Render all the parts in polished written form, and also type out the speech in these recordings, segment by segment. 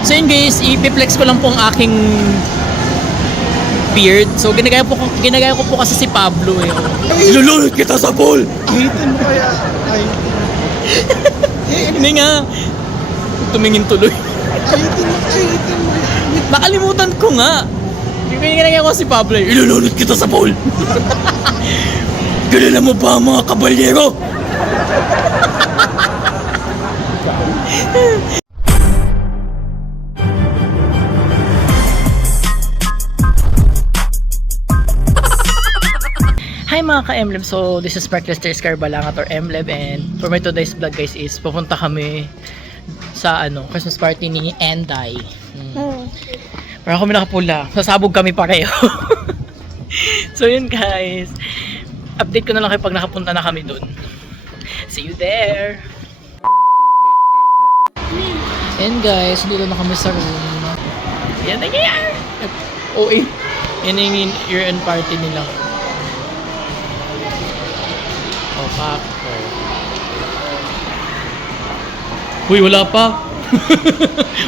So yun guys, ipiplex ko lang po ang aking beard. So ginagaya ko po kasi si Pablo eh. Ilulunod kita sa pool! Hitin mo kaya. Ay, Hindi nga. Tumingin tuloy. hitin mo. Nakalimutan ko nga. Ginagaya ko si Pablo eh. Ilulunod kita sa pool! Kilala mo ba ang mga kabalyero? Hi mga ka-MLab, so this is Mark Lester Escarbalangat or MLab, and for my today's vlog guys is pupunta kami sa Christmas party ni Enday. Parang kami nakapula, sasabog kami pareho. So yun guys, update ko na lang kayo pag nakapunta na kami dun. See you there! And guys, dito na kami sa room. Yan na yan! OA! Yan na yung year-end party nila. Oh, pak. Oh. Uy, wala pa.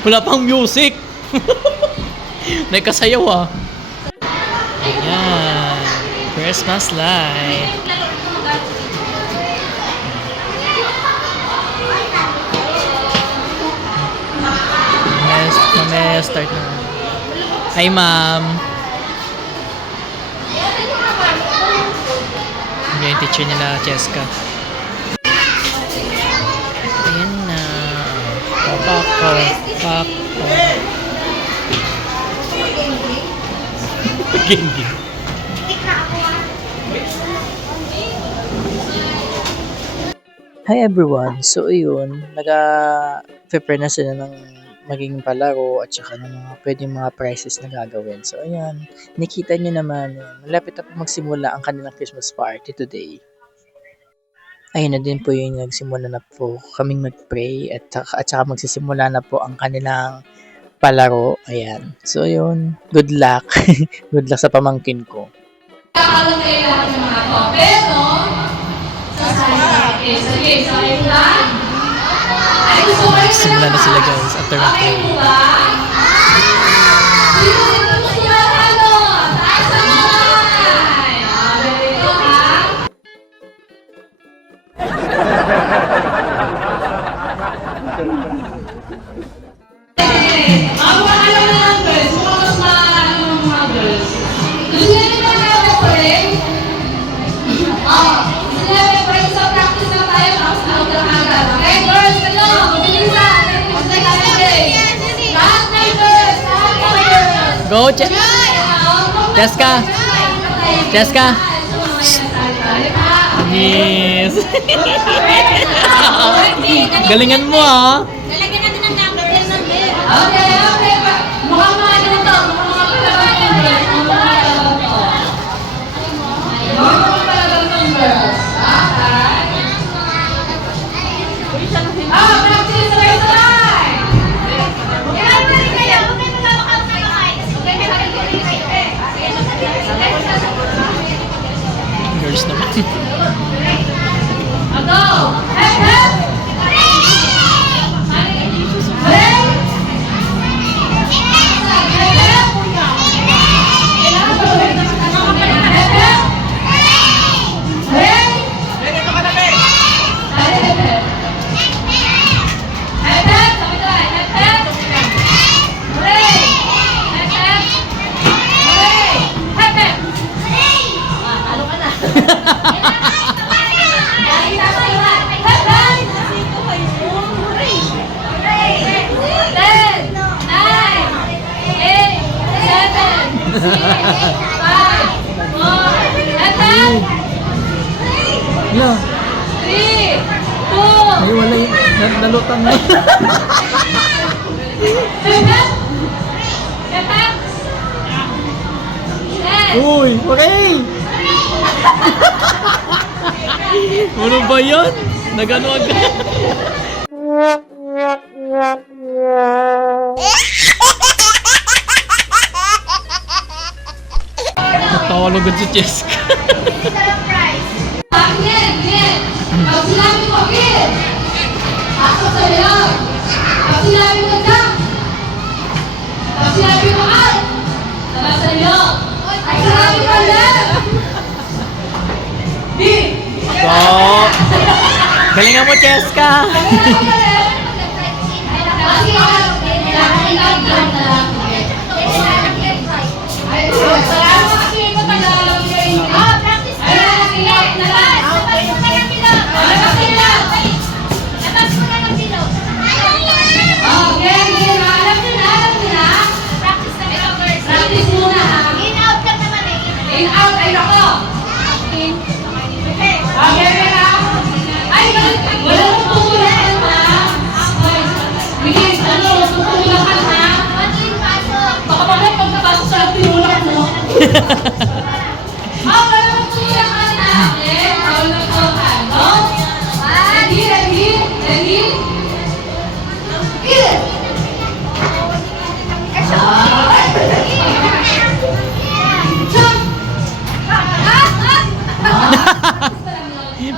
Wala pang music. Nagkasayaw ah. Ayan. Christmas light. Mamaya start na. Hi ma'am. Yung teacher nila, Cheska. Ayan na. Papako. Papako. Gengi. Hi everyone. So ayun, nag-prepare na sila ng maging palaro at saka ng mga pwedeng mga prizes na gagawin. So ayan, nakita nyo naman, malapit na po magsimula ang kanilang Christmas party today. Ayun na din po yung nagsimula na po kaming mag-pray at saka magsisimula na po ang kanilang palaro. Ayan. So yun, good luck. Good luck sa pamangkin ko. Kakaroon kayo lahat ng mga tope, no? Sige, sorry lang. Ay, gusto ko rin Simula na sila guys after mag-pray. okay po ba? Sino dito gusto na ano? Taas na naman! Ganito ha? Mga alam na lang girls, mukhang mas maano ng mga girls. Gusto nyo rin mga pray? Gusto nyo rin pray sa practice na tayo, tapos out ng agad. Okay, girls, ano? Mabilisan! Gusto nyo pray? Lahat ng girls! Lahat ng girls! Go, Cheska! Cheska! Yes! Galingan mo ah! Lalagyan natin ng number 10 ng gift. Okay. Mukhang mga ganito. Mukhang mga palagang girls. Mukhang mga palagang girls. Practice sabay-sabay! Kailan na rin kayo? Huwag kayo mamakang kayo. Okay, Girls naman. Go! Hep, hep! Hep! Yeah. 3, 2, Ay, wala yun. Nalutang mo. Uy, okay! Ano ba yan? Nagano agad? Natawal agad si Cheska. Pag sinabi ko, Gil! Ako sa'yo! Pag sinabi ko, Jack! Galingan mo, Cheska!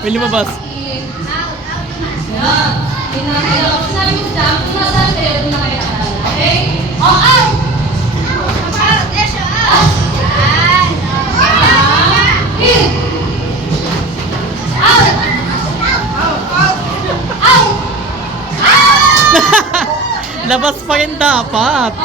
May lumabas. Labas pa rin dapat.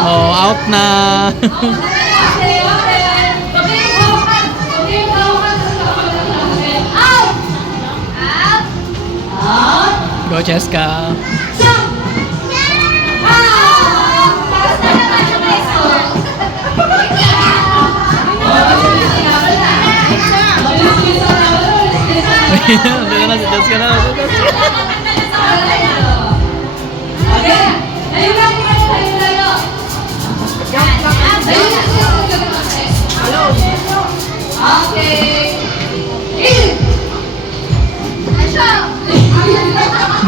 Oh, out na. Go, Cheska. Hindi na si Cheska na.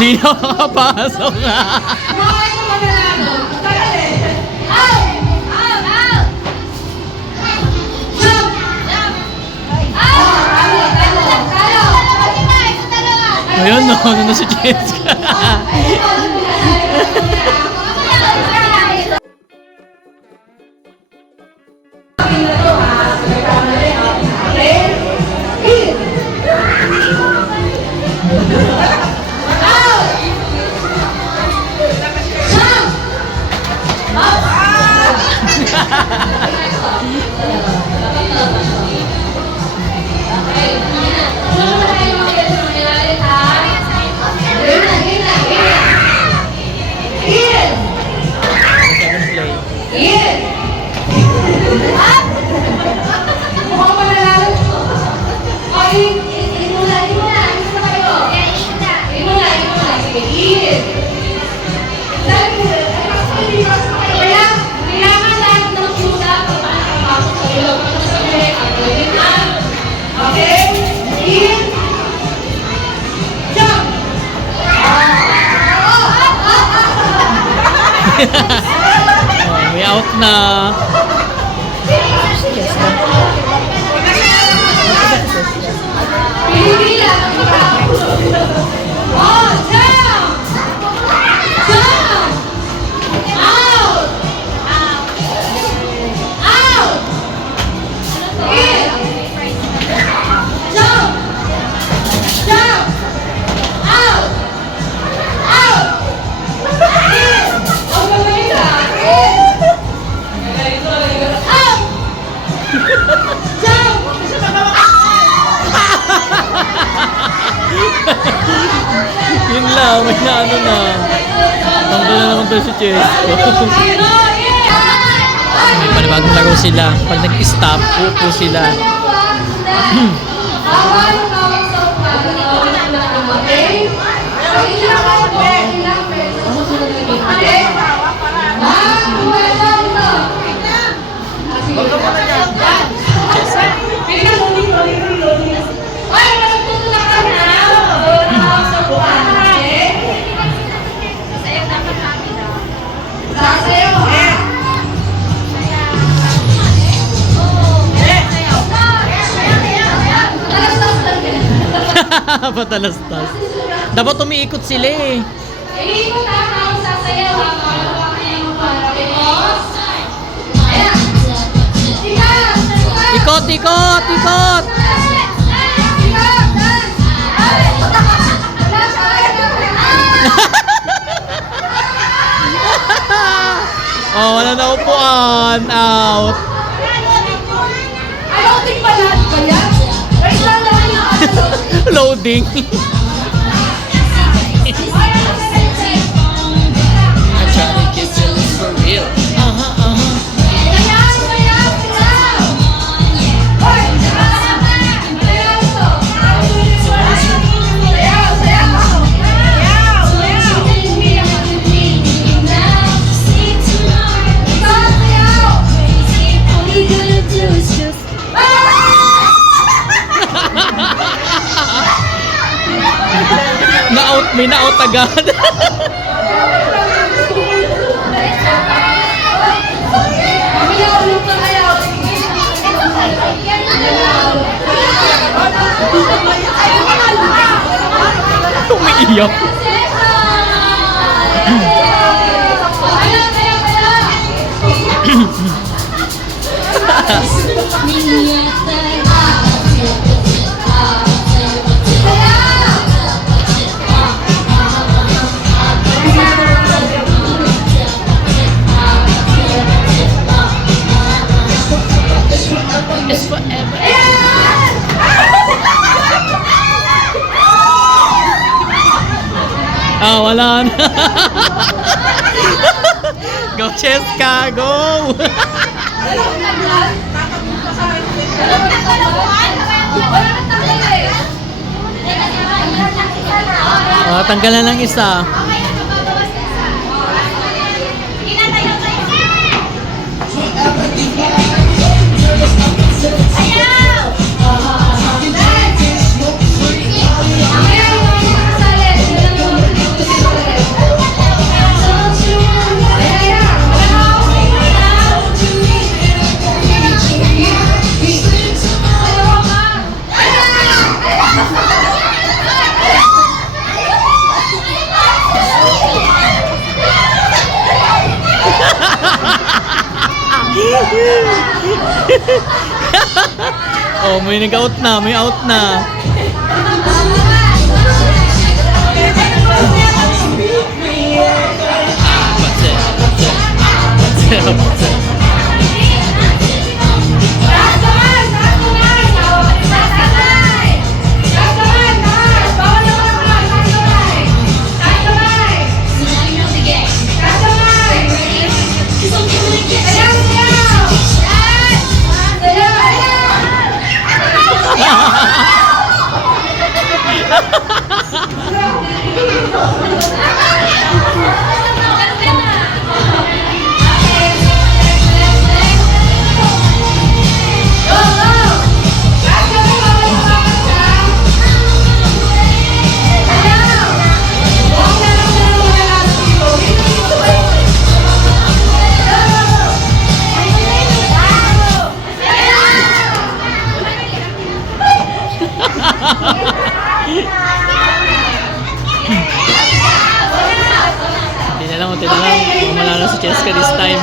Di na makapasok nga. Ayun, no, na si Cheska. May out na. Yun lang, may na ano na. Tanggal na naman tayo si Chesko. May panibagong laro sila. Pag nag-stop, upo sila. Patalastas. Dapat umiikot sila eh. Iikot ha, tapos sasayaw ha. Para kayo magpapalapos. Ayan. Ikot, ikot, ikot! Oh, wala na upuan. Out. Ayaw, ting pala. Kaya? Right lang naman yung ano. Loading. For real. Aha, aha. Sayaw, sayaw, sayaw. Hoy, sayaw. Sayaw to. Sayaw, sayaw. Sayaw, sayaw. Ikaw, sayaw. Na-out, may na-out agad. Umiiyak. It's forever. Ah, wala na. Go, Cheska, go! Oh, tanggalan ng isa. Oh, may nag-out na, may out na. Hindi na lang. Malala si Cheska this time.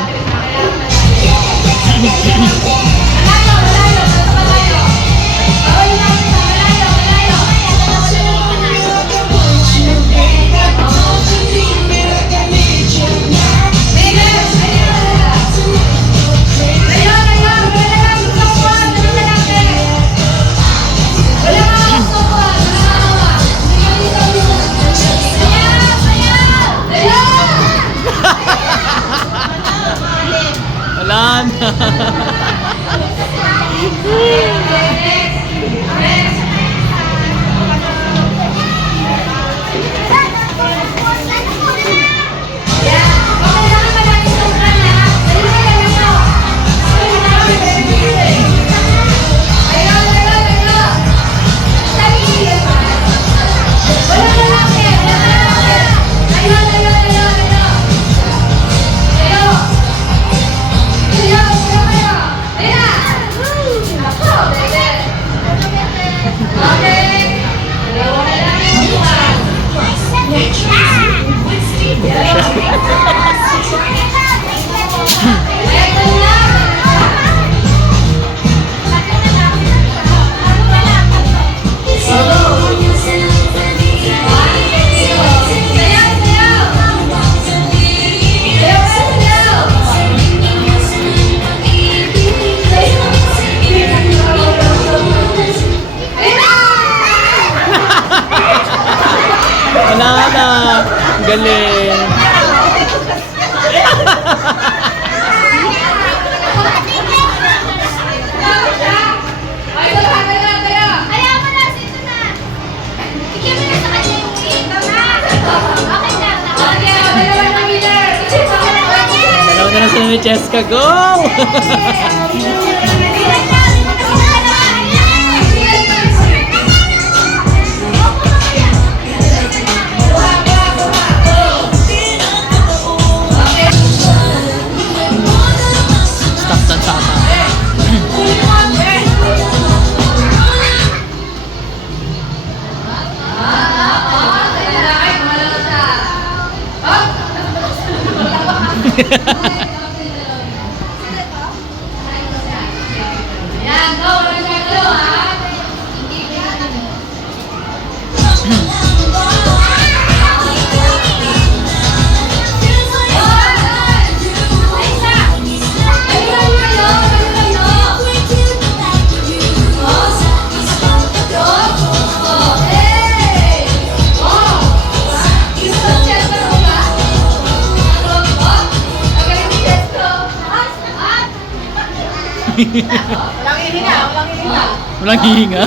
Wala na. Galing. Ay, lahat tayo. Kaya mo na, sito na. Bigyan mo na sa kanya yung wing. Okay na. Dalawa na winner. Dalawa na sila ni Cheska. Go! Stop dance sa ata. Yan, go. Go, ha? Walang hihinga.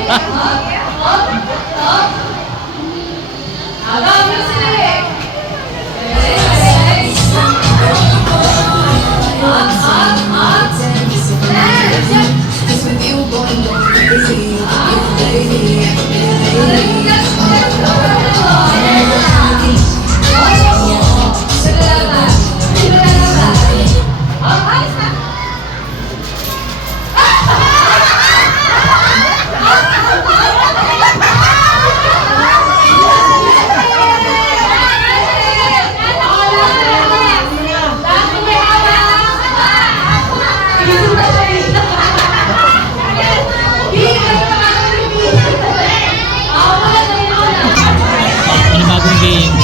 Panibagong game.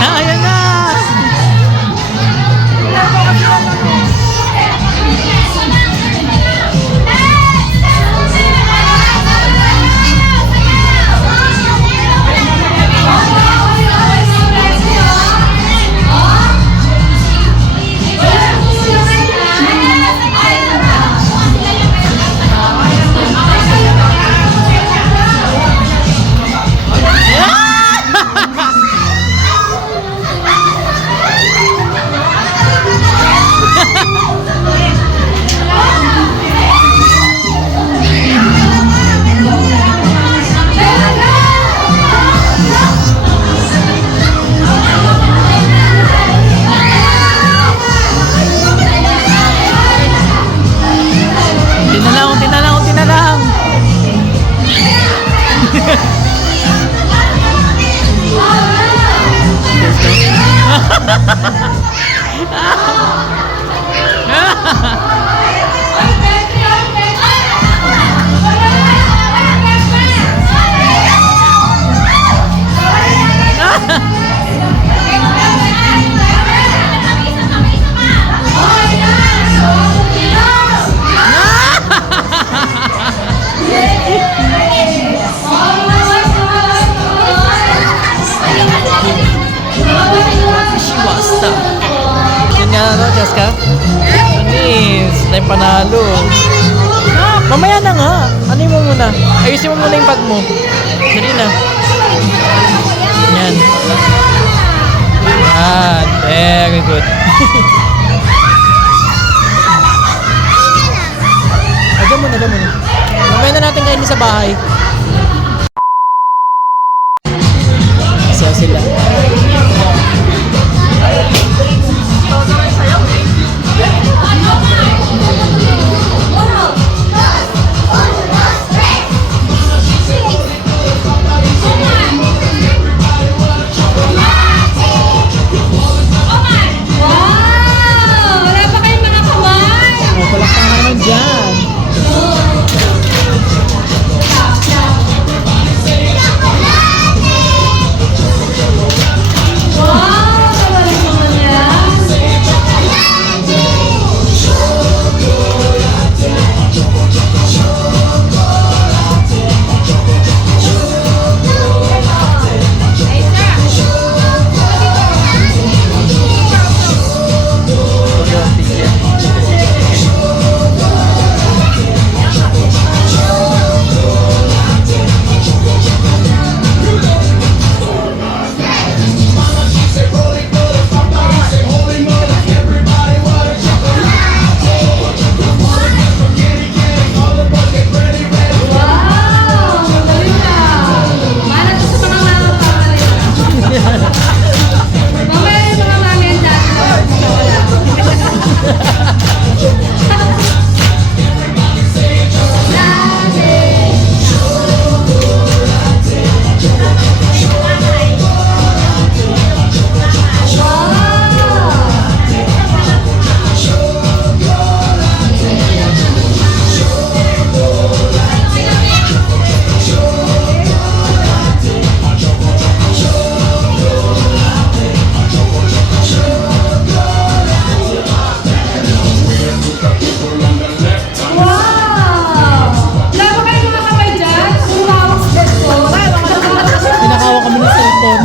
Ayan na! Unti na lang. Shiwasta. Yun nga ano, Cheska? Anis, tayo panalo. Mamaya na nga. Ano mo muna? Ayusin mo muna yung bag mo. Dali na. Yan. Yan. Very good. Agam mo na. Mamaya na natin kainin sa bahay. Masaya sila.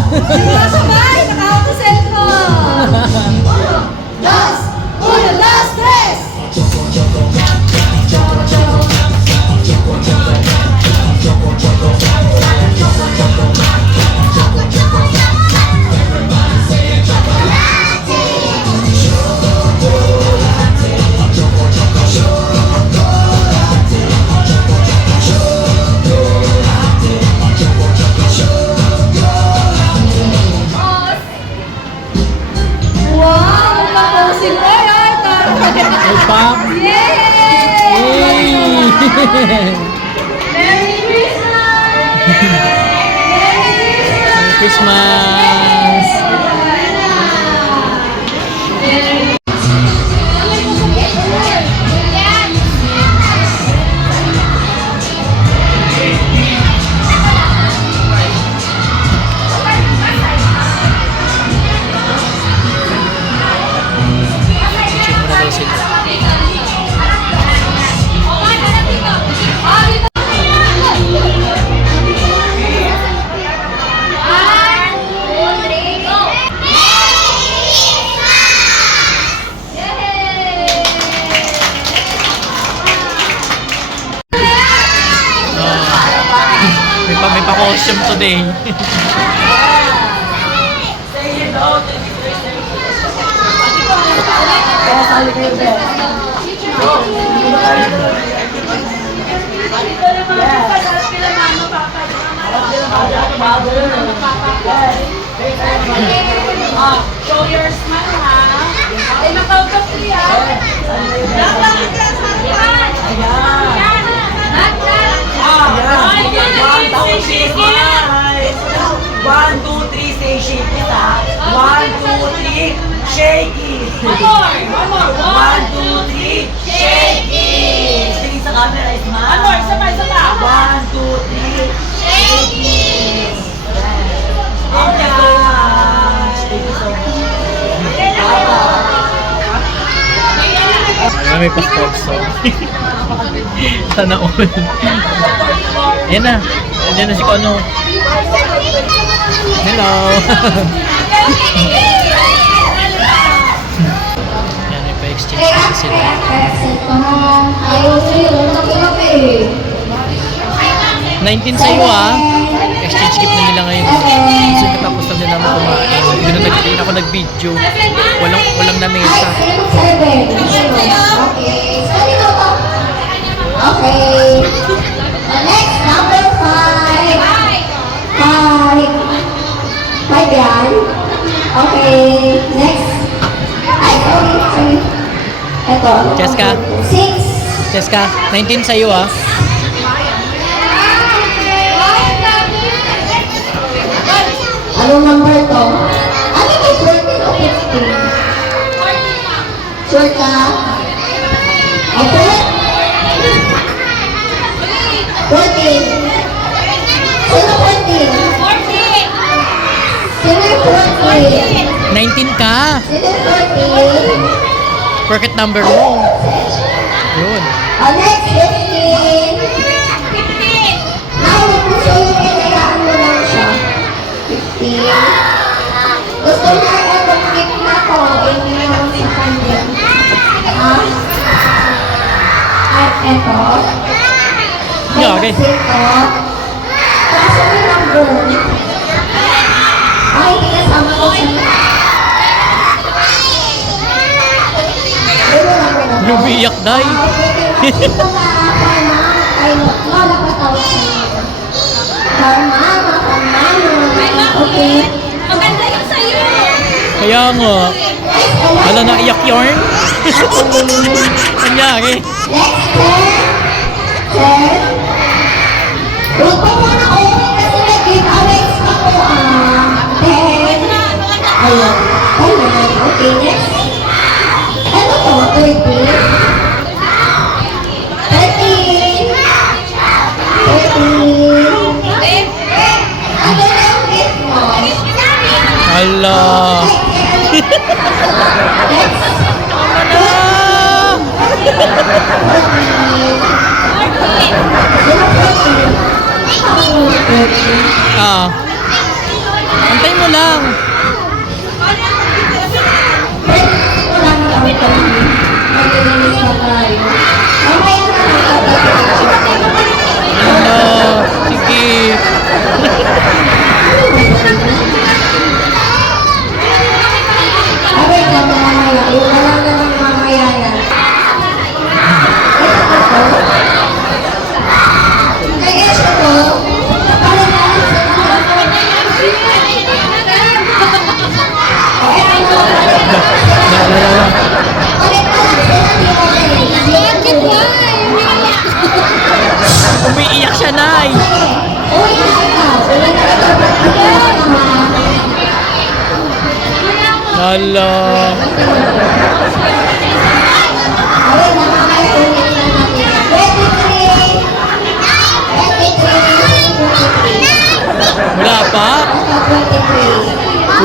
Sabay! Nakahawak sa cellphone! Last! Una, last, tres! Wow! Naposin mo yan! Hey, Pop! Yay! Hey! Merry Christmas! Merry Christmas! Check mo na daw sila. May pa-costume today. Show your smile, ha? Ay, nakautot niya. One, two, three, say shake it ah. 1, 2, 3, shake it. One more. 1, 2, 3, shake it. Tingin sa camera, smile. One more, isa pa. 1, 2, 3, shake it. Thank you so much. Thank you so much. Alam, may pa-sponsor. Sana all. Ayan na. Ayan na si Kono. Hello. Yan, may pa-exchange kasi sila. Ayaw sa'yo, okay. 19 sa'yo ah. Exchange gift na nila ngayon. Kasi katapos lang nila mo kumain. Hindi ako nag-video. Walang namesa. Okay. Next, number 5. 5 yan. Okay. Next. Ay, sorry. Ito. Jessica? 6. Jessica, 19 sa'yo ah. Anong number to? Ano yung 14 o 15? Sure ka? Okay? 14. Sino 14? Sino yung 14? 19 ka. Sino yung 14? Perfect number mo. Yun. Next, 15. Now, gusto yung kailangan mo lang siya. 15. Gusto niya itong gift na to, hindi mo sa kanya. At ito. Yeah, okay. Ito. Tapos yung number. Ay, hindi kasama ko siya. Yung biyak, day. Ito na, Karma. Ay, lola pa tawag siya. Karma. Okay. Maganda yung sa'yo. Kaya nga. Wala na iyak yarn. Kanyari. Next, 10. Huwag po muna uwi kasi may giveaways pa po. 10. Ayun. Ayun. Okay, next. Ano to? 30. 13. 13. Ano na yung gift mo? Hala. Ah. Antay mo lang. Ano? Sige. Umiiyak siya, Nay. Hala. Wala pa?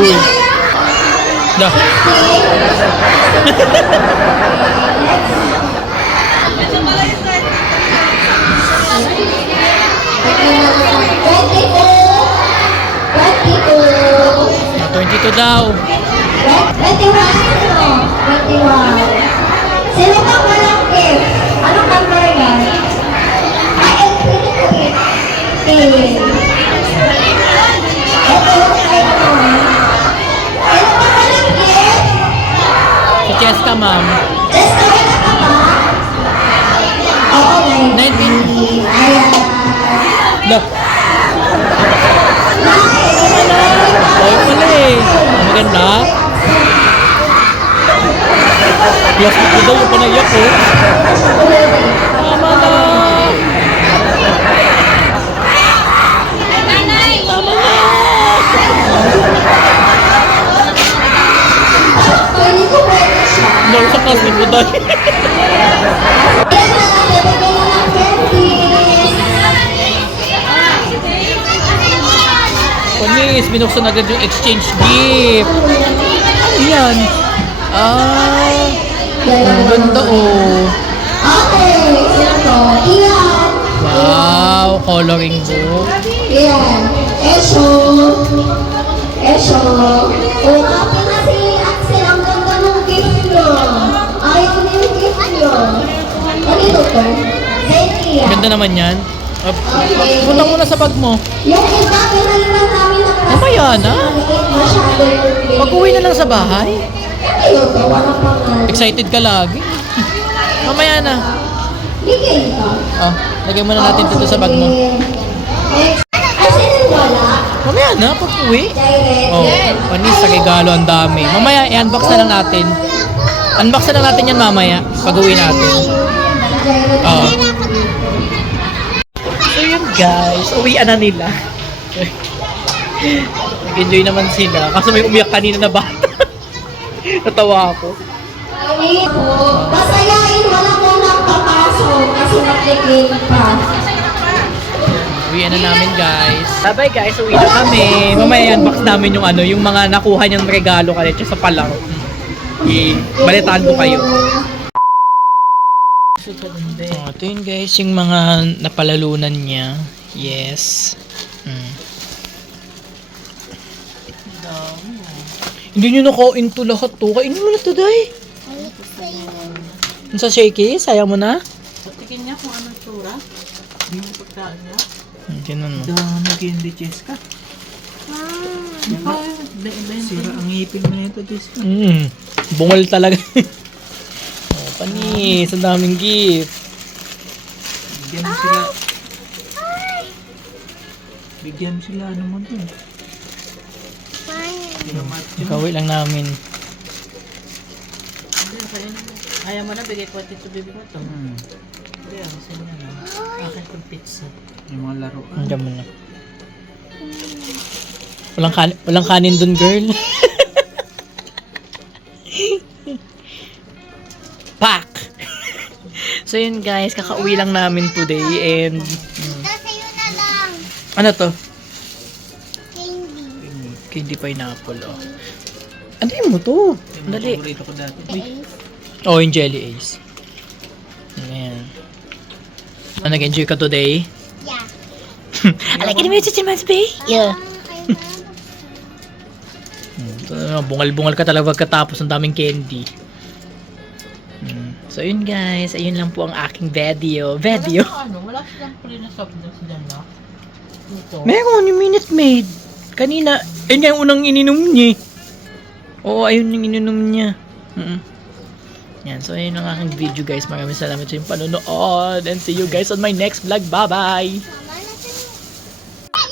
Uy. Dah. Na 22 daw. 21. Sino ba walang gift? Anong number yan? Ay, ito yung sa'yo mo. Sino ba walang gift? Si Cheska, ma'am. Just kawin na ka ba? Oo, 19. Ayan. Dah. Oh, pala eh. Maganda. Plastic ko daw yung panayak ko. Tama na. Tama na. Pwede ko pwede siya. Daw sa plastic ko daw. Ayan na, nabigyan na ng candies. Panis, binuksan agad yung exchange gift. Ayan. Ah, ang ganda oh. Okay, ito. Iyan. Wow, coloring book. Iyan. Esyo. O, kapit na si Axel. Ang ganda ng gift nyo. Ayaw niyo yung gift nyo. Ano ito to? Zentia. Ganda naman yan. Okay. Punta muna sa bag mo. Yung iba, pinalitan namin ng Mamaya na. maliit masyado yung gift. Pag-uwi na lang sa bahay. Ano to? Wala pang Excited ka lagi. Mamaya na. Bigay ito. Oh, lagay muna natin dito sa bag mo. Next. Kasi wala. Mamaya na, pag-uwi. Direct. Oh, panis sa regalo, ang dami. Mamaya, i-unbox na lang natin. Unbox na lang natin yan mamaya. Pag-uwi natin. Oh. So yun guys, uwian na nila. Nag-enjoy naman sila. Kaso may umiyak kanina na bata. Natawa ako. Masayain, wala mo nang papasok kasi nag-game pa. Uwian na namin guys. Bye guys, uwi na kami. Mamaya unbox namin yung ano, yung mga nakuha niyang regalo kanina sa palaro. Balitaan ko kayo. Oh, ito yun guys, yung mga napalalunan niya. Yes. Hindi nyo nakain to lahat to. Kainin mo na to, Day. Yung sa shaky, sayang mo na? Patikin niya kung anong tura. Yung pagkaan niya. Hindi na no. Dami candy, Cheska. Sira ang ngipin mo nito, Cheska. Bungal talaga. Oh, panis, ang daming gift. Bigyan mo sila. Bigyan mo sila, ano mo dun? Gawin lang namin. Ayaw mo na, bigay ko ito baby mo to. Hindi, ako sa inyo na. Akin kong pizza. Yung mga laro. Hanggang mo na. Walang kanin dun, girl. Pak! So yun guys, kakauwi lang namin today and Sa'yo na lang. ano to? Candy. Candy pineapple, oh. Ano yun mo to? Dali. Paborito ko dati. Oh, yung Jelly Ace. Ayan. Ano, nag-enjoy ka today? Yeah. I like it when it's in my space. Yeah. Bungal-bungal ka talaga pagkatapos ng daming candy. So yun guys, ayun lang po ang aking video. Wala silang pre na soft drinks dyan na. Dito. Meron yung Minute Maid. Kanina, ayun nga yung unang ininom niya. Oo, ayun yung ininom niya. Yan, so ayun ang aking video guys. Maraming salamat sa yung panonood. And see you guys on my next vlog. Bye-bye!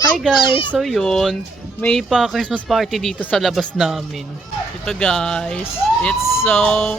Hi guys! So yun, may pa-Christmas party dito sa labas namin. Ito guys, it's so...